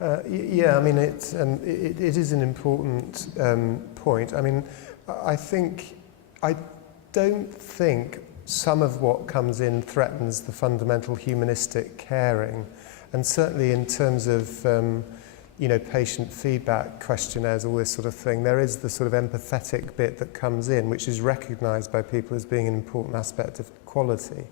Yeah, I mean, it is an important point. I mean, I don't think some of what comes in threatens the fundamental humanistic caring, and certainly in terms of patient feedback questionnaires, all this sort of thing, there is the sort of empathetic bit that comes in, which is recognised by people as being an important aspect of quality.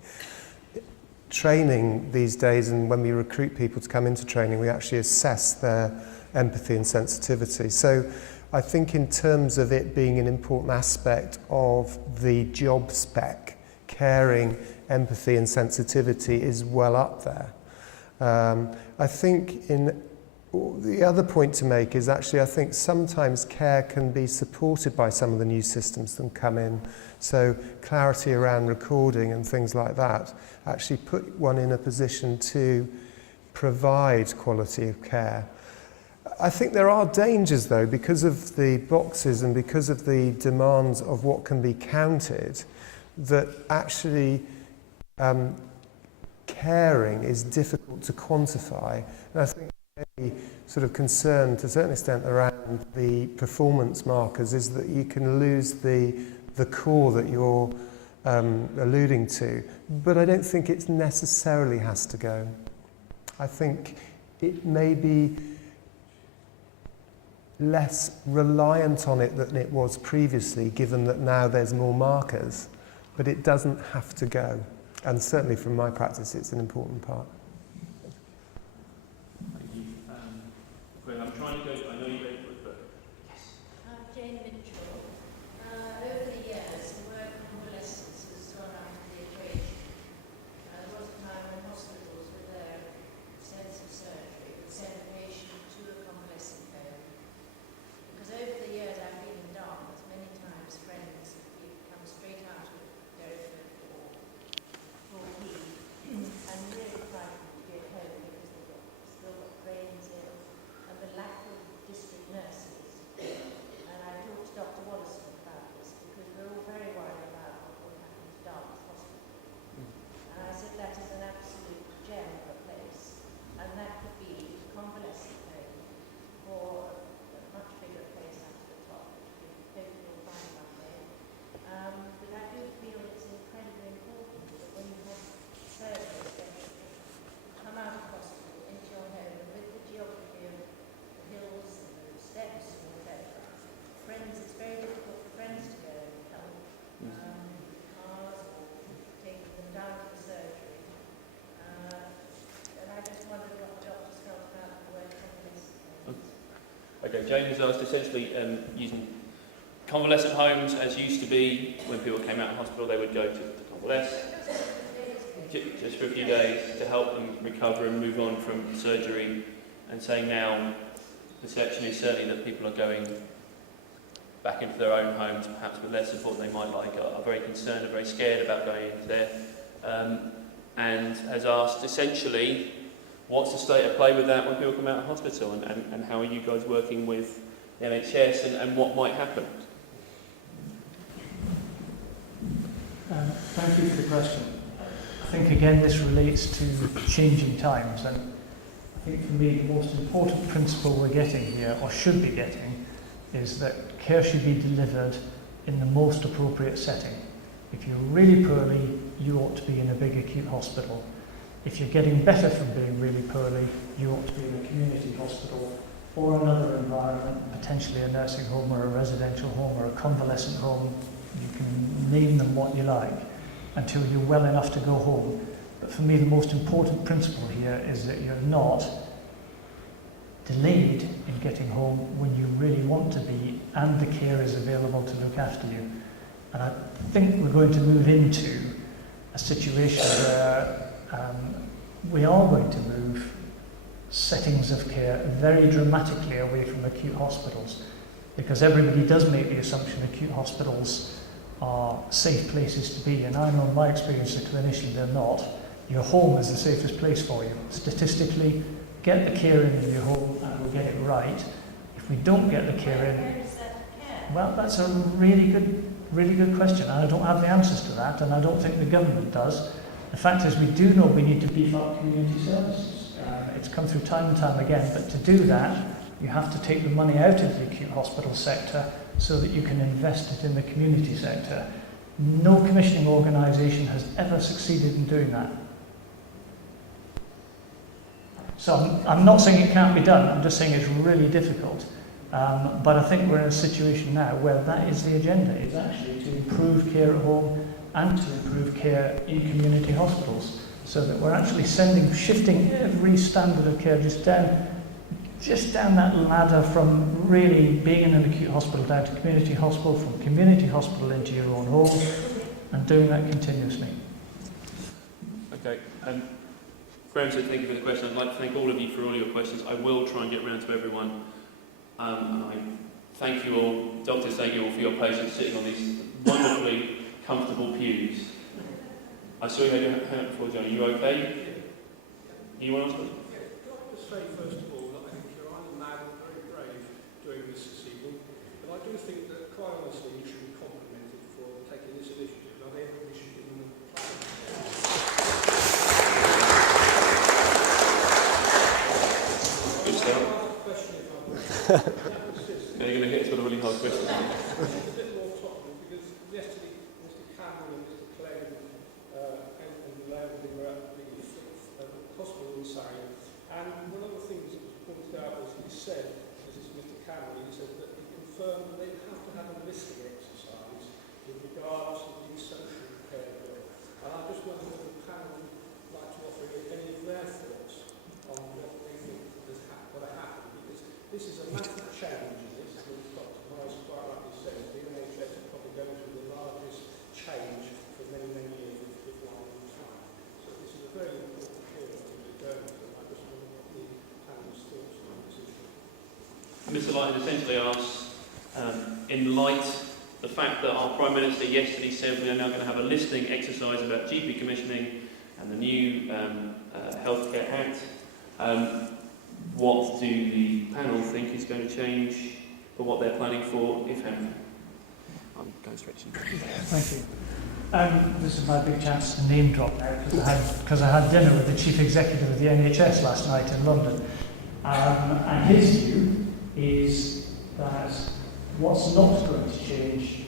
Training these days, and when we recruit people to come into training, we actually assess their empathy and sensitivity. So I think in terms of it being an important aspect of the job spec, caring, empathy and sensitivity is well up there. I think the other point to make is actually I think sometimes care can be supported by some of the new systems that come in. So clarity around recording and things like that actually put one in a position to provide quality of care. I think there are dangers though, because of the boxes and because of the demands of what can be counted, that actually caring is difficult to quantify. And I think a sort of concern to a certain extent around the performance markers is that you can lose the core that you're alluding to. But I don't think it necessarily has to go. I think it may be less reliant on it than it was previously, given that now there's more markers, but it doesn't have to go. And certainly from my practice, it's an important part. Thank you. Graham, I'm trying to go, I know you're very quick, but... Yes. Jane Mitchell. Over the years, the word convalescence has gone out of the equation. There was a time when hospitals with their extensive surgery would send a patient to a convalescent home. Because over the years I've been in Dartmouth, many times friends have come straight out of Derriford or Heath and really frightened to get home because they've still got brains ill, and the lack of district nurses. And I talked to Dr. Wallison about this because we're all very worried about what will happen to Dartmouth Hospital. And I said that is an absolute gem of a place, and that could be a convalescent home or a much bigger place up at the top, which we hope you'll find one day. But I do feel it's incredibly important that when you have surgery, especially, come out of hospital into your home with the geography of the hills and the steps and whatever. Friends, it's very difficult for friends to go and help cars or taking them down to the surgery. And I just wondered what doctors felt about the word convalescent homes. Okay, Jane has asked essentially using convalescent homes as used to be when people came out of hospital, they would go to convalesce just for a few days to help them recover and move on from surgery, and saying now the perception is certainly that people are going back into their own homes, perhaps with less support than they might like, are very concerned, are very scared about going into there, and has asked essentially what's the state of play with that when people come out of hospital, and how are you guys working with the NHS and what might happen? Thank you for the question. I think again this relates to changing times, and I think for me the most important principle we're getting here, or should be getting, is that care should be delivered in the most appropriate setting. If you're really poorly, you ought to be in a big acute hospital. If you're getting better from being really poorly, you ought to be in a community hospital or another environment, potentially a nursing home or a residential home or a convalescent home. You can name them what you like until you're well enough to go home. But for me, the most important principle here is that you're not delayed in getting home when you really want to be, and the care is available to look after you. And I think we're going to move into a situation where we are going to move settings of care very dramatically away from acute hospitals, because everybody does make the assumption acute hospitals are safe places to be, and I know in my experience as a clinician they're not. Your home is the safest place for you. Statistically, get the care in your home and we'll get it right. If we don't get the care in, Where is that care? well, that's a really good question. I don't have the answers to that, and I don't think the government does. The fact is we do know we need to beef up community services. It's come through time and time again, but to do that, you have to take the money out of the acute hospital sector so that you can invest it in the community sector. No commissioning organisation has ever succeeded in doing that. So I'm not saying it can't be done, I'm just saying it's really difficult. But I think we're in a situation now where that is the agenda, is actually to improve care at home and to improve care in community hospitals, so that we're actually shifting every standard of care just down that ladder from really being in an acute hospital down to community hospital, from community hospital into your own home, and doing that continuously. Okay. Graham said thank you for the question. I'd like to thank all of you for all your questions. I will try and get round to everyone. And I thank you all, Dr. thank you all for your patience sitting on these wonderfully comfortable pews. I saw you had your hand before, John. Are you okay? You want to ask? Can I just say first of all that I think you're either mad or very brave doing this evening, but I do think that quite honestly you should be complimented for taking this initiative. I think everybody should give them a Good start. question if I may. Now you're going to hit us with a really hard question. It's a bit more topical because yesterday Mr. Cameron and Mr. Clegg and Larry were at the hospital in Surrey, and one of the things that was pointed out was he said, this is Mr. Cameron, he said that he confirmed that they have to have a listening exercise with regards to the social care bill. And I just wonder whether the panel would like to offer any of their thoughts on what they think has happened, because this is a massive change in this. Dr. Morris quite rightly said the NHS is probably going through the largest change for many, many years, if not a long time. So this is a very important period that we're going through. I just wonder what the panel's thoughts on this issue. Mr. Light has essentially asked, in light the fact that our Prime Minister yesterday said we are now going to have a listening exercise about GP commissioning and the new Healthcare Act, what do the panel think is going to change for what they're planning for, if anything? I'm going straight to you. Thank you. This is my big chance to name drop now, because I had dinner with the Chief Executive of the NHS last night in London. And his view is that what's not going to change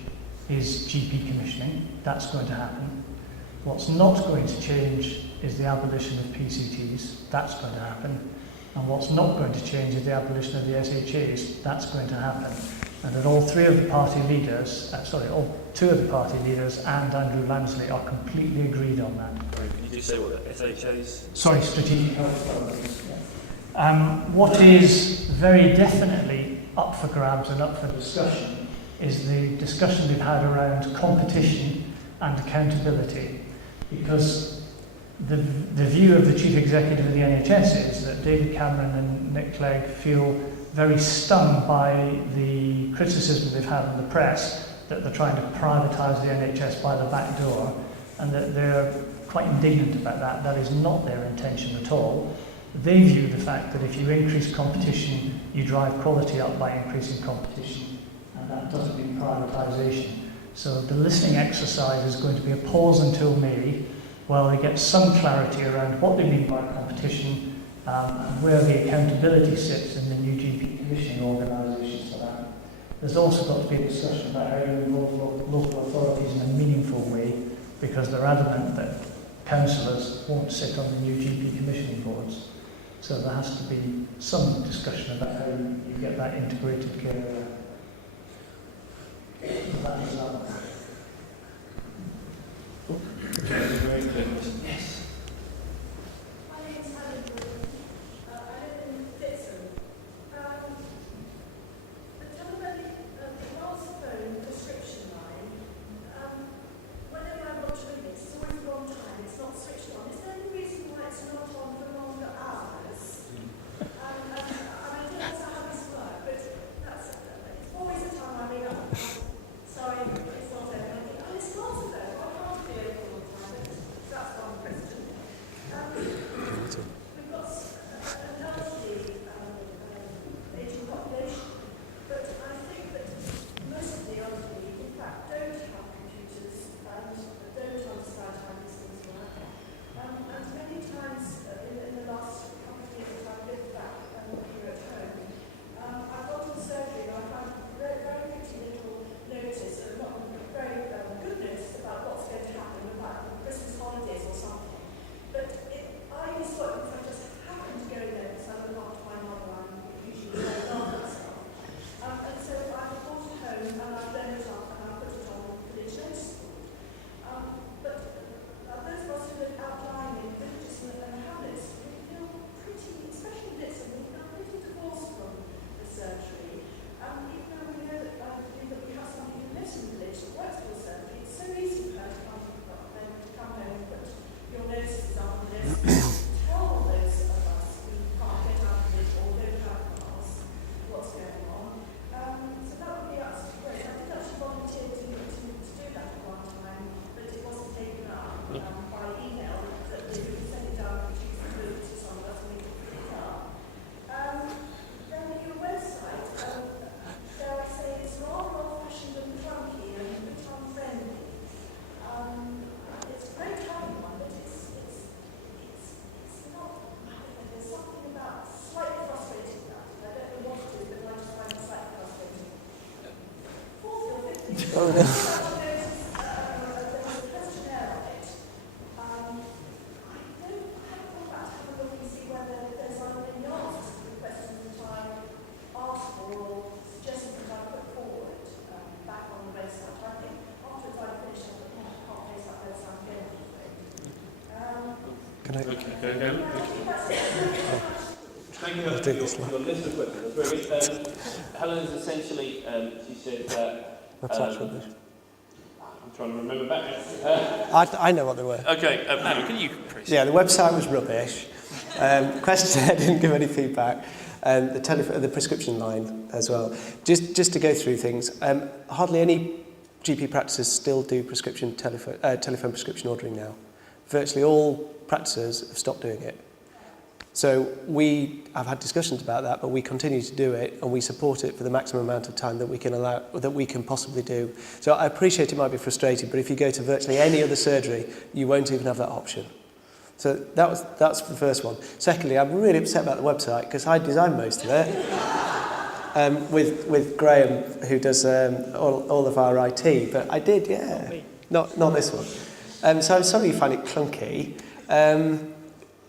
is GP commissioning. That's going to happen. What's not going to change is the abolition of PCTs. That's going to happen. And what's not going to change is the abolition of the SHAs. That's going to happen. And that all two of the party leaders and Andrew Lansley are completely agreed on that. Sorry, can you just say what the SHAs? Sorry, strategic health policies. What is very definitely up for grabs and up for discussion is the discussion we've had around competition and accountability, because the view of the Chief Executive of the NHS is that David Cameron and Nick Clegg feel very stung by the criticism they've had in the press that they're trying to privatise the NHS by the back door, and that they're quite indignant about that. That is not their intention at all. They view the fact that if you increase competition, you drive quality up by increasing competition, and that doesn't mean privatisation. So the listening exercise is going to be a pause until May, while they get some clarity around what they mean by competition and where the accountability sits in the new GP commissioning organisations for that. There's also got to be a discussion about how to involve local authorities in a meaningful way, because they're adamant that councillors won't sit on the new GP commissioning boards. So there has to be some discussion about how you get that integrated care there. That is that. Yes. My name is Helen Bruce. I live in Ditson. The telephone prescription line, whenever I want to ring it, it's always wrong time, it's not switched on. Is there any reason why it's not on for longer hours? I don't know how this works, but it's always the time I ring up. Sorry. Can I? Okay. Thank you I'll do this for your list of questions. That's very good. Helen's essentially, she said that... Website's rubbish. I'm trying to remember back. I know what they were. Okay, Adam, can you, Chris? Yeah, the website was rubbish. Questionnaire didn't give any feedback. The prescription line as well. Just to go through things, hardly any GP practices still do telephone prescription ordering now. Virtually all practices have stopped doing it. So we have had discussions about that, but we continue to do it and we support it for the maximum amount of time that we can possibly do. So I appreciate it might be frustrating, but if you go to virtually any other surgery, you won't even have that option. So that's the first one. Secondly, I'm really upset about the website because I designed most of it with Graham, who does all of our IT. But I did, yeah. Not this one. So I'm sorry you find it clunky.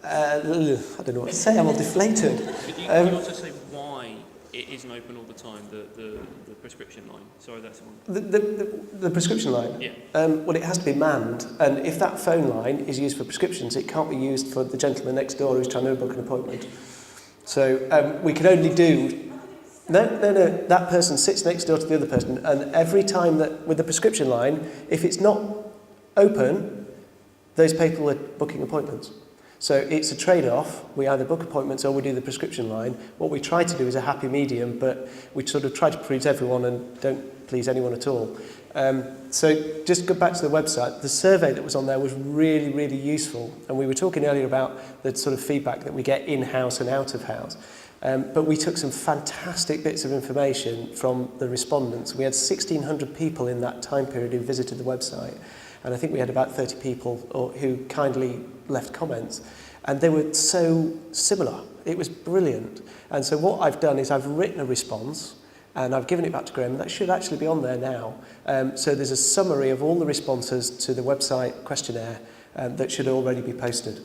I don't know what to say. I'm all deflated. Could you also say why it isn't open all the time? The prescription line. Sorry, that's the one. The prescription line? Yeah. Well, it has to be manned, and if that phone line is used for prescriptions, it can't be used for the gentleman next door who's trying to book an appointment. So we can only do... No, that person sits next door to the other person, and every time that, with the prescription line, if it's not open, those people are booking appointments. So it's a trade-off. We either book appointments or we do the prescription line. What we try to do is a happy medium, but we sort of try to please everyone and don't please anyone at all. So just go back to the website. The survey that was on there was really, really useful. And we were talking earlier about the sort of feedback that we get in-house and out of house. But we took some fantastic bits of information from the respondents. We had 1,600 people in that time period who visited the website. And I think we had about 30 people who kindly left comments. And they were so similar. It was brilliant. And so what I've done is I've written a response and I've given it back to Graham. That should actually be on there now. So there's a summary of all the responses to the website questionnaire that should already be posted.